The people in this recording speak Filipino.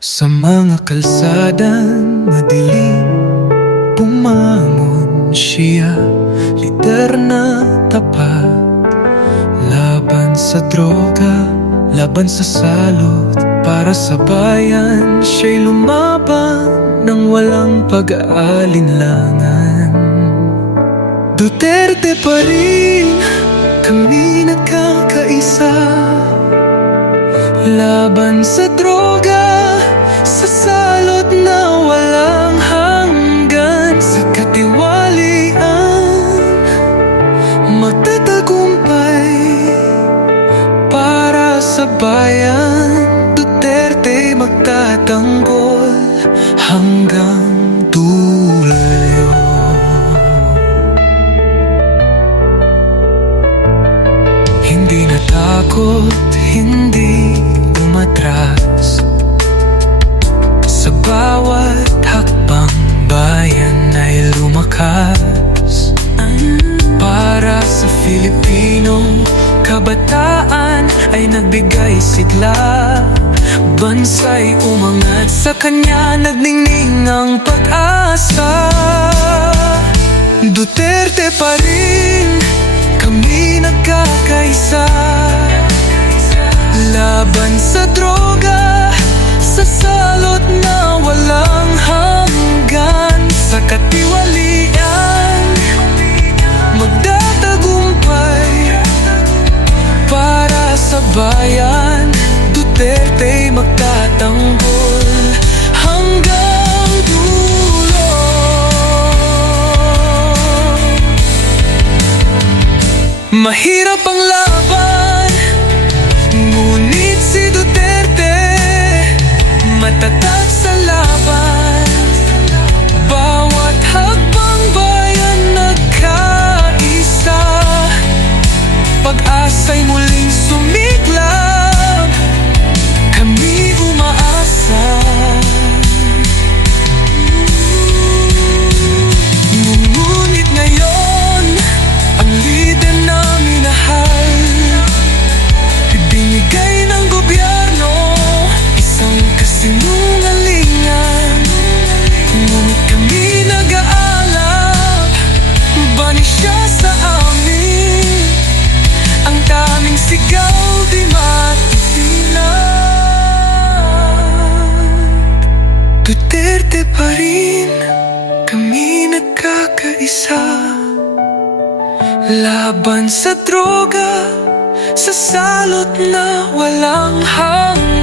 Sa mga kalsadang madilim, bumangon siya, lider na tapat. Laban sa droga, laban sa salot, para sa bayan siya'y lumaban nang walang pag-aalinlangan. Duterte pa rin, kami nagkakaisa. Laban sa droga, sa salot na walang hanggan. Sa katiwalian, magtatagumpay para sa bayan. Duterte magtatanggol hanggang dulo. Hindi natakot, hindi umatras. Sa bawat hakbang, bayan ay lumakas. Para sa Filipino, kabataan ay nagbigay sigla. Bansa'y umangat, sa kanya nagningning ang pag-asa. Duterte pa rin, kami nagkakaisa. Laban sa droga, sa salot na walang hanggan. Sa katiwalian, magtatagumpay para sa bayan. Duterte'y magtatanggol hanggang dulo. Mahirap ang laban, ngunit si Duterte matatag sa laban. Bawat hakbang bayan nagkaisa. Pag-asa'y muling sumiklab, kami umaasa. Ngunit ngayon, ang lider na minahal, ibinigay ng gobyerno isang kasinungalingan. Ngunit kami nag-aalap, bani siya sa amin. Ang daming sigaw di matitinag. Duterte pa rin, kami nagkakaisa. Laban sa droga, sa salot na walang hanggan.